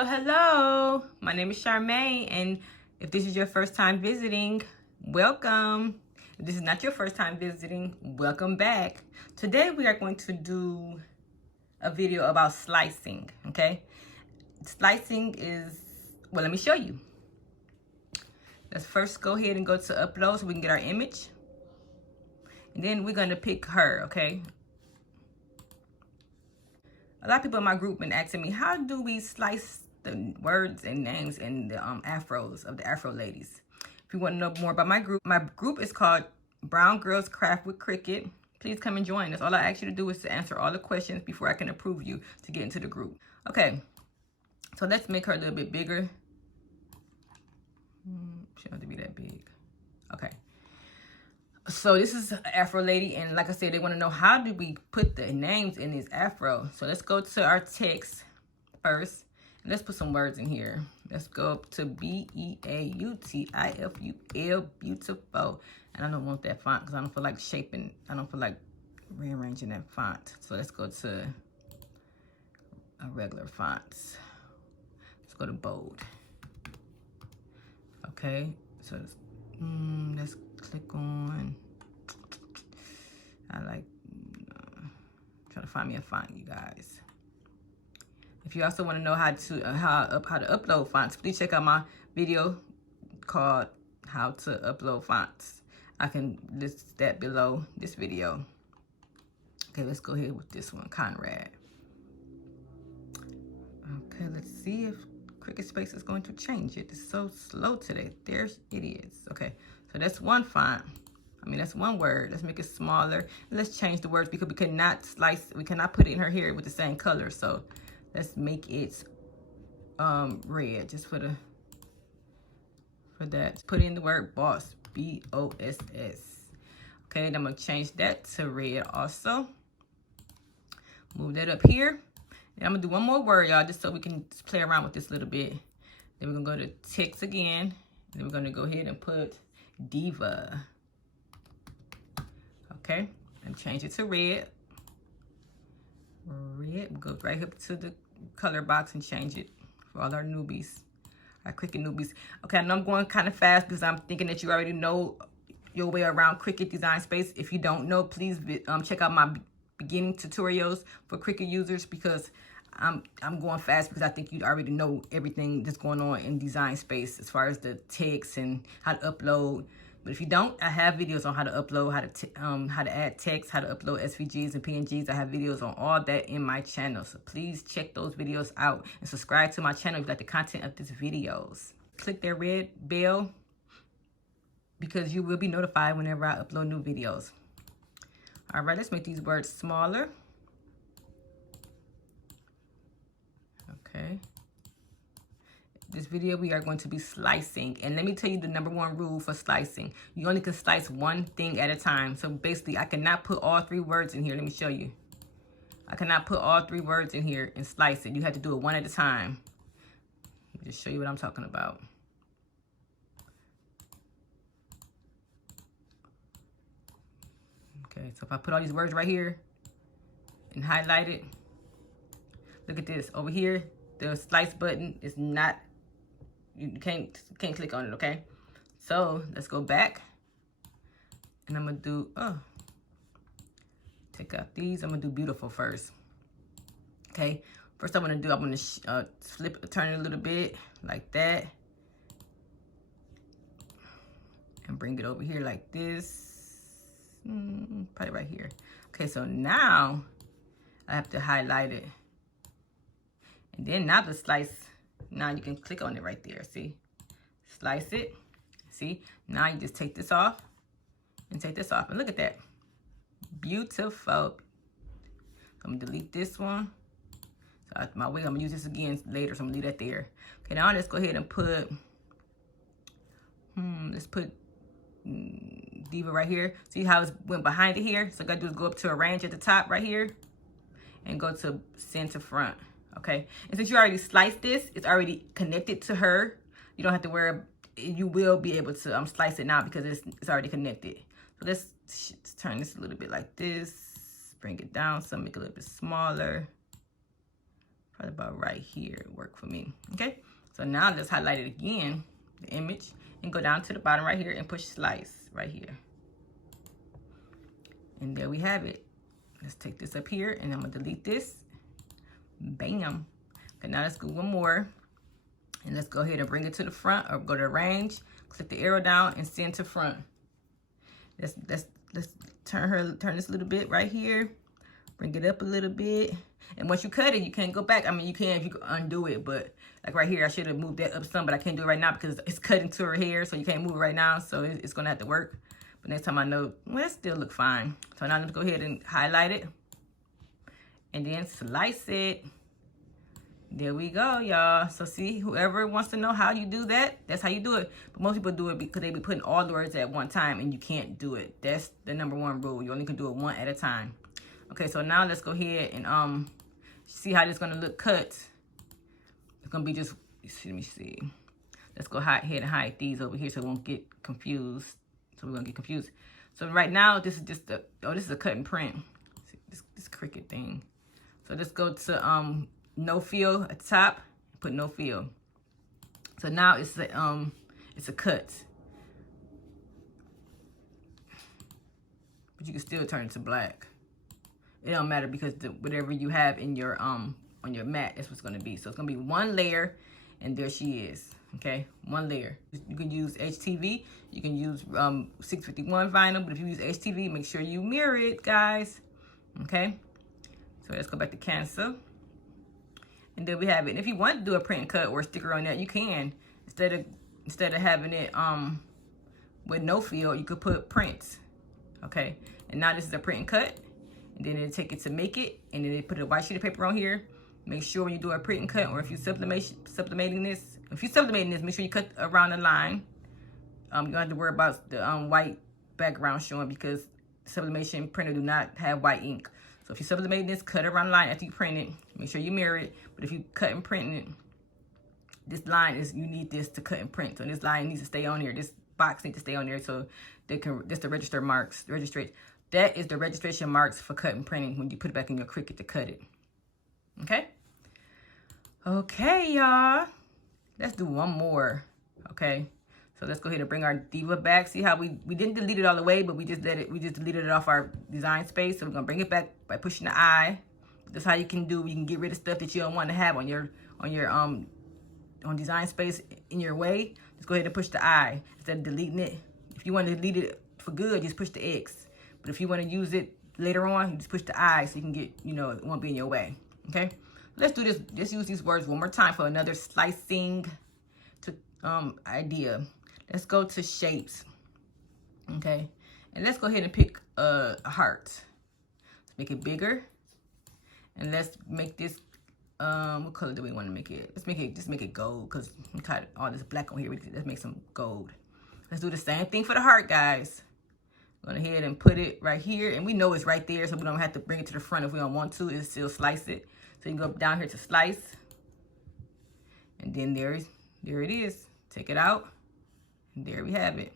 Hello, hello. My name is Charmaine, and if this is your first time visiting, welcome. If this is not your first time visiting, welcome back. Today we are going to do a video about slicing, okay? Slicing is, well, let me show you. Let's first go ahead and go to upload so we can get our image. And then we're going to pick her, okay? A lot of people in my group been asking me, how do we slice the words and names in the afros of the Afro ladies? If you want to know more about my group is called Brown Girls Craft with Cricut. Please come and join us. All I ask you to do is to answer all the questions before I can approve you to get into the group. Okay, so let's make her a little bit bigger. She don't have to be that big. Okay. So this is an Afro lady, and like I said, they want to know, how do we put the names in this Afro? So let's go to our text first, and let's put some words in here. Let's go up to B-E-A-U-T-I-F-U-L, beautiful. And I don't want that font because I don't feel like shaping, I don't feel like rearranging that font. So let's go to a regular font. Let's go to bold. Okay, so let's click on, I like, try to find me a font, you guys. If you also want to know how to upload fonts, please check out my video called How to Upload Fonts. I can list that below this video. Okay, let's go ahead with this one, Conrad. Okay, let's see if Cricut Space is going to change it. It's so slow today. There it is. Okay, so that's one font. That's one word. Let's make it smaller. Let's change the words because we cannot slice, we cannot put it in her hair with the same color. So let's make it red just for that. Put in the word boss, B-O-S-S. Okay, and I'm gonna change that to red also. Move that up here. And I'm gonna do one more word, y'all, just so we can play around with this a little bit. Then we're gonna go to text again. Then we're gonna go ahead and put diva. Okay, and change it to red. Red, go right up to the color box and change it for all our newbies, our Cricut newbies. Okay, I know I'm going kind of fast because I'm thinking that you already know your way around Cricut Design Space. If you don't know, please check out my beginning tutorials for Cricut users, because I'm going fast because I think you already know everything that's going on in Design Space as far as the text and how to upload. But if you don't, I have videos on how to upload, how to add text, how to upload SVGs and PNGs. I have videos on all that in my channel. So please check those videos out and subscribe to my channel if you like the content of these videos. Click that red bell because you will be notified whenever I upload new videos. All right, let's make these words smaller. Okay. This video, we are going to be slicing. And let me tell you the #1 rule for slicing. You only can slice one thing at a time. So basically, I cannot put all 3 words in here. Let me show you. I cannot put all 3 words in here and slice it. You have to do it one at a time. Let me just show you what I'm talking about. Okay, so if I put all these words right here and highlight it, look at this. Over here, the slice button is not, you can't click on it, okay? So let's go back, and I'm gonna do, take out these. I'm gonna do beautiful first. Okay, first I'm gonna turn it a little bit like that, and bring it over here like this. Probably right here. Okay, so now I have to highlight it. And then now the slice, now you can click on it right there, see? Slice it, see? Now you just take this off and take this off. And look at that. Beautiful. I'm gonna delete this one. So out my way, I'm gonna use this again later, so I'm gonna leave that there. Okay, now let's go ahead and put, let's put diva right here. See how it went behind it here? So what I gotta do is go up to arrange at the top right here and go to center front. Okay, and since you already sliced this, it's already connected to her. You don't have to worry. You will be able to slice it now because it's already connected. So let's turn this a little bit like this. Bring it down, so make it a little bit smaller. Probably about right here work for me. Okay, so now let's highlight it again, the image, and go down to the bottom right here and push slice right here. And there we have it. Let's take this up here and I'm gonna delete this. Bam. Okay, now let's do one more. And let's go ahead and bring it to the front, or go to arrange, click the arrow down and send to front. Let's turn this a little bit right here. Bring it up a little bit. And once you cut it, you can't go back. I mean, you can if you undo it, but like right here, I should have moved that up some, but I can't do it right now because it's cut into her hair, so you can't move it right now. So it's gonna have to work. But next time I know, well, it still look fine. So now let's go ahead and highlight it. And then slice it. There we go, y'all. So see, whoever wants to know how you do that, that's how you do it. But most people do it because they be putting all the words at one time, and you can't do it. That's the #1 rule. You only can do it one at a time. Okay, so now let's go ahead and see how this is gonna look cut. It's gonna be just, let me see. Let's go ahead and hide these over here so we won't get confused. So we're gonna get confused. So right now, this is just the, this is a cut and print. See, this Cricut thing. So let's go to no fill at the top, put no fill. So now it's a cut. But you can still turn it to black. It don't matter because whatever you have in your on your mat, that's what's gonna be. So it's gonna be one layer, and there she is. Okay, one layer. You can use HTV, you can use 651 vinyl, but if you use HTV, make sure you mirror it, guys. Okay, so let's go back to cancel. And there we have it. And if you want to do a print and cut or a sticker on that, you can. Instead of having it with no fill, you could put prints. Okay, and now this is a print and cut. And then it'll take it to make it, and then they put a white sheet of paper on here. Make sure when you do a print and cut, or if you're sublimating this, make sure you cut around the line. You don't have to worry about the white background showing because sublimation printer do not have white ink. So if you're sublimating this, cut around the line after you print it. Make sure you mirror it. But if you cut and print it, this line is, you need this to cut and print. So this line needs to stay on here. This box needs to stay on there so they can, that's the register marks, the registration. That is the registration marks for cut and printing when you put it back in your Cricut to cut it. Okay? Okay, y'all. Let's do one more. Okay? So let's go ahead and bring our diva back. See how we didn't delete it all the way, but we just deleted it off our design space. So we're gonna bring it back by pushing the I. That's how you can do, you can get rid of stuff that you don't want to have on your on design space in your way. Just go ahead and push the I instead of deleting it. If you want to delete it for good, just push the X. But if you want to use it later on, you just push the I so you can get, you know, it won't be in your way. Okay? Let's do this. Let's use these words one more time for another slicing to idea. Let's go to shapes. Okay? And let's go ahead and pick a heart. Let's make it bigger. And let's make this, what color do we want to make it? Let's just make it gold because we got all this black on here. Let's make some gold. Let's do the same thing for the heart, guys. Go ahead and put it right here. And we know it's right there, so we don't have to bring it to the front if we don't want to. It's still slice it. So you can go down here to slice. And then there it is. Take it out. And there we have it.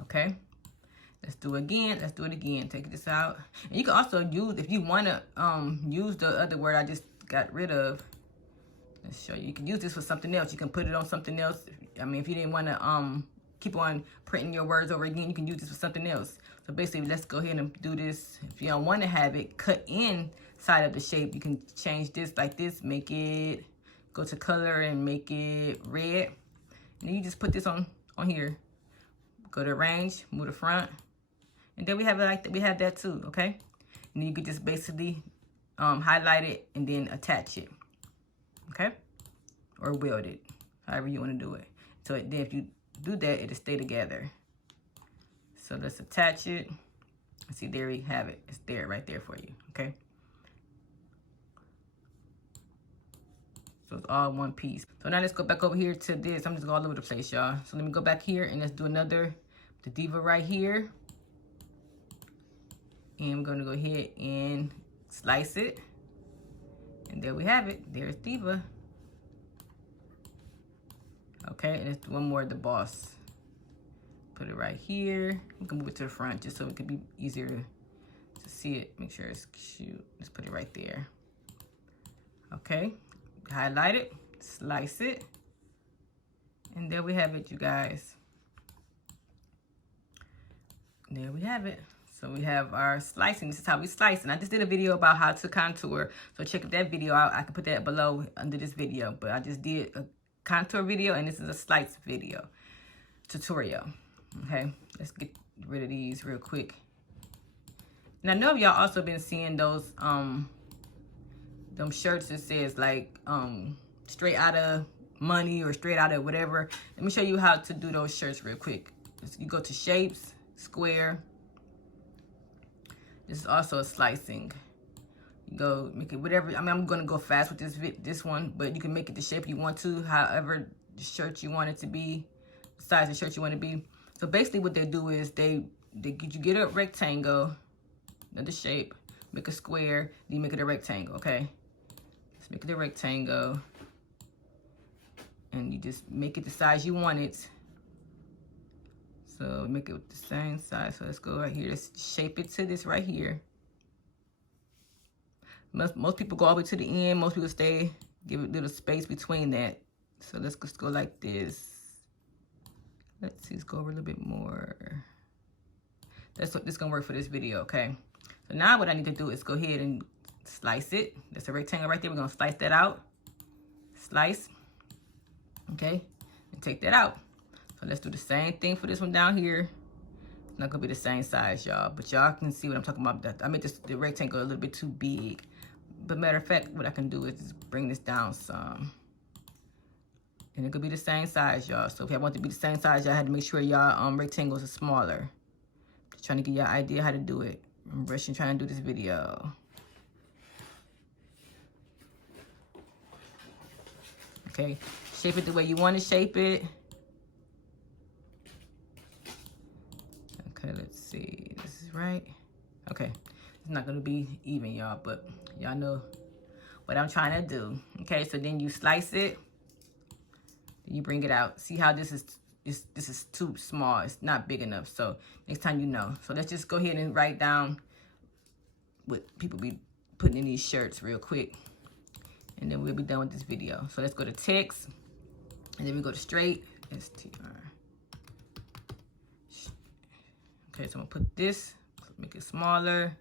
Okay. Let's do it again. Let's do it again. Take this out. And you can also use, if you want to use the other word I just got rid of. Let's show you. You can use this for something else. You can put it on something else. I mean, if you didn't want to keep on printing your words over again, you can use this for something else. So basically, let's go ahead and do this. If you don't want to have it cut inside of the shape, you can change this like this. Make it, go to color and make it red. And then you just put this on here. Go to arrange, move the front. And then we have it like that. We have that too, okay? And then you could just basically highlight it and then attach it, okay? Or weld it, however you want to do it. So then if you do that, it'll stay together. So let's attach it. See, there we have it. It's there, right there for you, okay? So it's all one piece. So now let's go back over here to this. I'm just going all over the place, y'all. So let me go back here and let's do another, the diva right here. And I'm going to go ahead and slice it. And there we have it. There's diva. Okay, and let's do one more of the boss. Put it right here. We can move it to the front just so it could be easier to see it. Make sure it's cute. Let's put it right there. Okay, highlight it, slice it, and there we have it, you guys. There we have it. So we have our slicing. This is how we slice. And I just did a video about how to contour. So check that video out. I can put that below under this video. But I just did a contour video, and this is a slice video tutorial. Okay, let's get rid of these real quick. And I know y'all also been seeing those them shirts that says like straight out of money or straight out of whatever. Let me show you how to do those shirts real quick. You go to shapes, square. This is also a slicing. You go make it whatever. I mean, I'm gonna go fast with this one, but you can make it the shape you want to, however the shirt you want it to be, the size of shirt you want to be. So basically, what they do is you get a rectangle, another shape, make a square, then you make it a rectangle. Okay, let's make it a rectangle, and you just make it the size you want it. So make it the same size. So let's go right here. Let's shape it to this right here. Most people go all the way to the end. Most people stay, give it a little space between that. So let's just go like this. Let's see, let's go over a little bit more. That's what this is gonna work for this video, okay? So now what I need to do is go ahead and slice it. That's a rectangle right there. We're gonna slice that out. Slice, okay? And take that out. So let's do the same thing for this one down here. It's not gonna be the same size, y'all, but y'all can see what I'm talking about. I made the rectangle a little bit too big. But matter of fact, what I can do is just bring this down some. And it could be the same size, y'all. So if y'all want it to be the same size, y'all had to make sure y'all rectangles are smaller. Just trying to give y'all an idea how to do it. I'm rushing trying to do this video. Okay, shape it the way you want to shape it. Okay, let's see. This is right. Okay, it's not gonna be even, y'all, but y'all know what I'm trying to do. Okay, so then you slice it. Then you bring it out. See how this is too small. It's not big enough. So next time you know. So let's just go ahead and write down what people be putting in these shirts real quick, and then we'll be done with this video. So let's go to text, and then we go to straight. STR. Okay, so I'm gonna put this, make it smaller.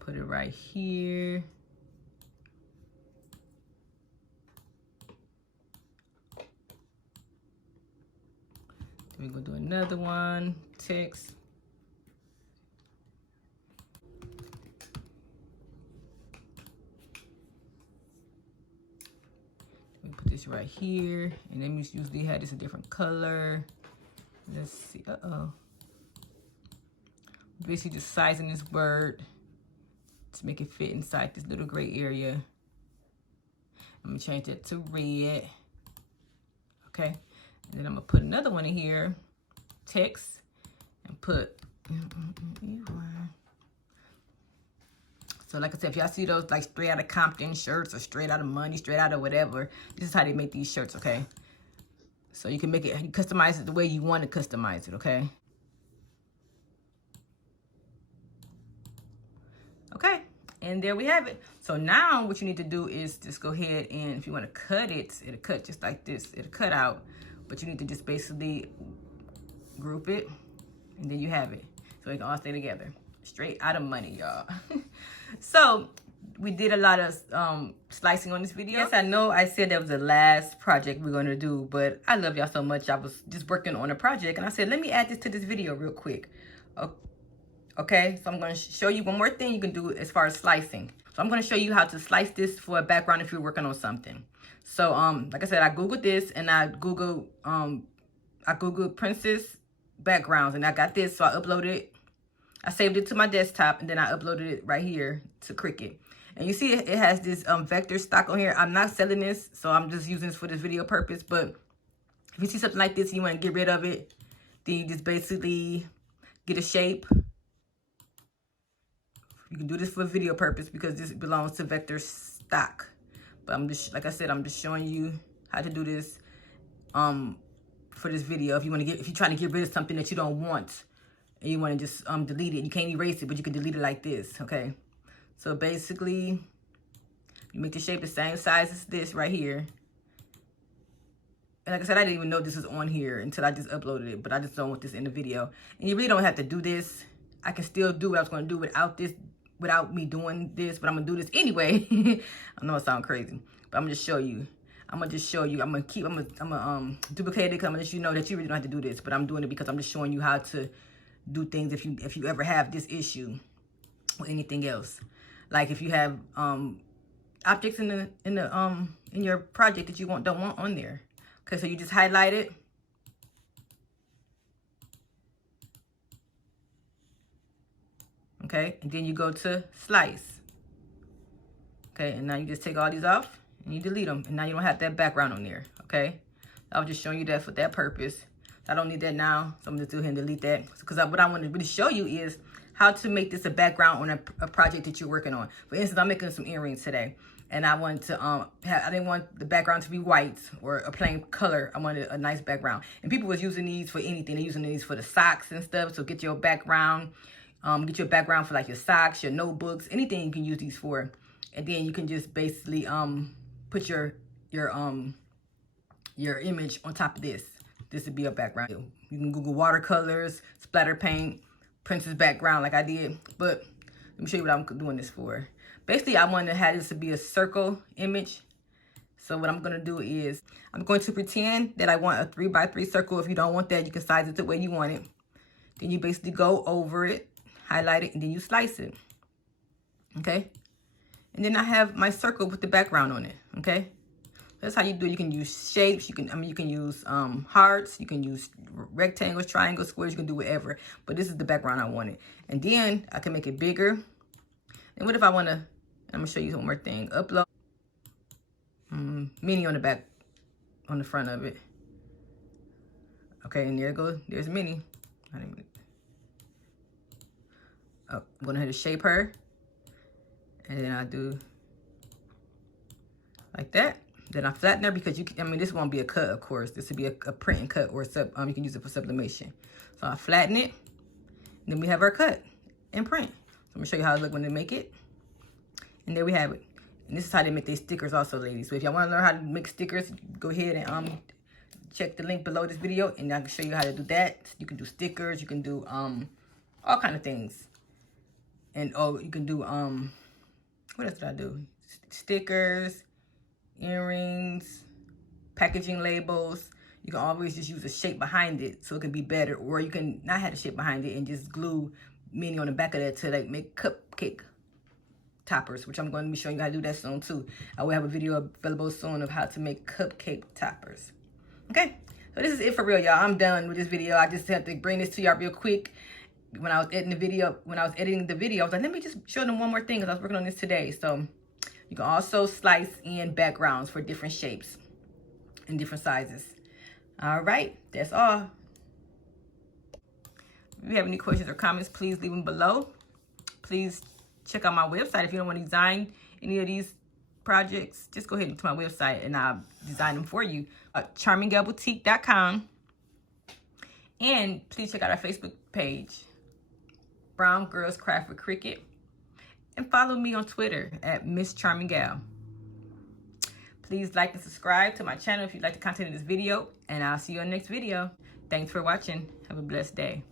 Put it right here. Then we're gonna do another one, text. We put this right here, and then we usually have this a different color. Let's see, basically just sizing this word to make it fit inside this little gray area. I'm gonna change that to red. Okay, and then I'm gonna put another one in here, text, and put so like I said, if y'all see those like straight out of Compton shirts or straight out of money, straight out of whatever, this is how they make these shirts, okay? So you can make it, you customize it the way you want to customize it, okay? Okay, and there we have it. So now what you need to do is just go ahead and if you want to cut it, it'll cut just like this. It'll cut out, but you need to just basically group it, and then you have it. So it can all stay together. Straight out of money, y'all. So we did a lot of slicing on this video. Yes, I know I said that was the last project we're going to do, but I love y'all so much. I was just working on a project, and I said, let me add this to this video real quick. Okay, so I'm going to show you one more thing you can do as far as slicing. So I'm going to show you how to slice this for a background if you're working on something. So, like I said, I Googled this, and I Googled princess backgrounds, and I got this, so I uploaded it. I saved it to my desktop, and then I uploaded it right here to Cricut. And you see it has this vector stock on here. I'm not selling this, so I'm just using this for this video purpose. But if you see something like this and you want to get rid of it, then you just basically get a shape. You can do this for video purpose because this belongs to vector stock. But I'm just, like I said, I'm just showing you how to do this for this video. If you're trying to get rid of something that you don't want, and you want to just delete it. You can't erase it, but you can delete it like this, okay? So basically, you make the shape the same size as this right here. And like I said, I didn't even know this was on here until I just uploaded it, but I just don't want this in the video. And you really don't have to do this. I can still do what I was going to do without this, without me doing this, but I'm going to do this anyway. I know it sounds crazy, but I'm going to just show you. I'm going to just show you. I'm going to duplicate it because I'm going to let you know that you really don't have to do this, but I'm doing it because I'm just showing you how to do things if you ever have this issue or anything else. Like if you have objects in your project that you don't want on there. Okay, so you just highlight it. Okay, and then you go to slice. Okay, and now you just take all these off and you delete them. And now you don't have that background on there. Okay, I was just showing you that for that purpose. I don't need that now, so I'm just going to delete that. Because what I want to really show you is how to make this a background on a project that you're working on. For instance, I'm making some earrings today. And I wanted to, I didn't want the background to be white or a plain color. I wanted a nice background. And people was using these for anything. They're using these for the socks and stuff. So get your background for like your socks, your notebooks, anything you can use these for. And then you can just basically put your image on top of this. This would be a background. You can Google watercolors, splatter paint, princess background like I did. But let me show you what I'm doing this for. Basically, I want to have this to be a circle image. So what I'm going to do is I'm going to pretend that I want a 3x3 circle. If you don't want that, you can size it the way you want it. Then you basically go over it, highlight it, and then you slice it. Okay? And then I have my circle with the background on it. Okay? That's how you do it. You can use shapes. You can use hearts. You can use rectangles, triangles, squares. You can do whatever. But this is the background I wanted. And then I can make it bigger. And what if I want to, I'm going to show you one more thing. Upload mini on the back, on the front of it. Okay, and there it goes. There's mini. I'm going to hit to shape her. And then I do like that. Then I flatten her because this won't be a cut, of course. This would be a print and cut, or you can use it for sublimation. So I flatten it. And then we have our cut and print. So I'm going to show you how it looks when they make it. And there we have it. And this is how they make their stickers also, ladies. So if y'all want to learn how to make stickers, go ahead and check the link below this video. And I can show you how to do that. You can do stickers. You can do all kind of things. And you can do, what else did I do? Stickers, earrings, packaging labels. You can always just use a shape behind it so it can be better. Or you can not have a shape behind it and just glue mini on the back of that to like make cupcake toppers, which I'm going to be showing you how to do that soon too. I will have a video available soon of how to make cupcake toppers. Okay, so this is it for real, y'all. I'm done with this video. I just had to bring this to y'all real quick. When I was editing the video, I was like, let me just show them one more thing because I was working on this today. So you can also slice in backgrounds for different shapes and different sizes. All right, that's all. If you have any questions or comments, please leave them below. Please check out my website. If you don't want to design any of these projects, just go ahead to my website and I'll design them for you. CharmingGalBoutique.com. And please check out our Facebook page, Brown Girls Craft with Cricut. And follow me on Twitter at Miss Charming Gal. Please like and subscribe to my channel if you like the content of this video. And I'll see you in the next video. Thanks for watching. Have a blessed day.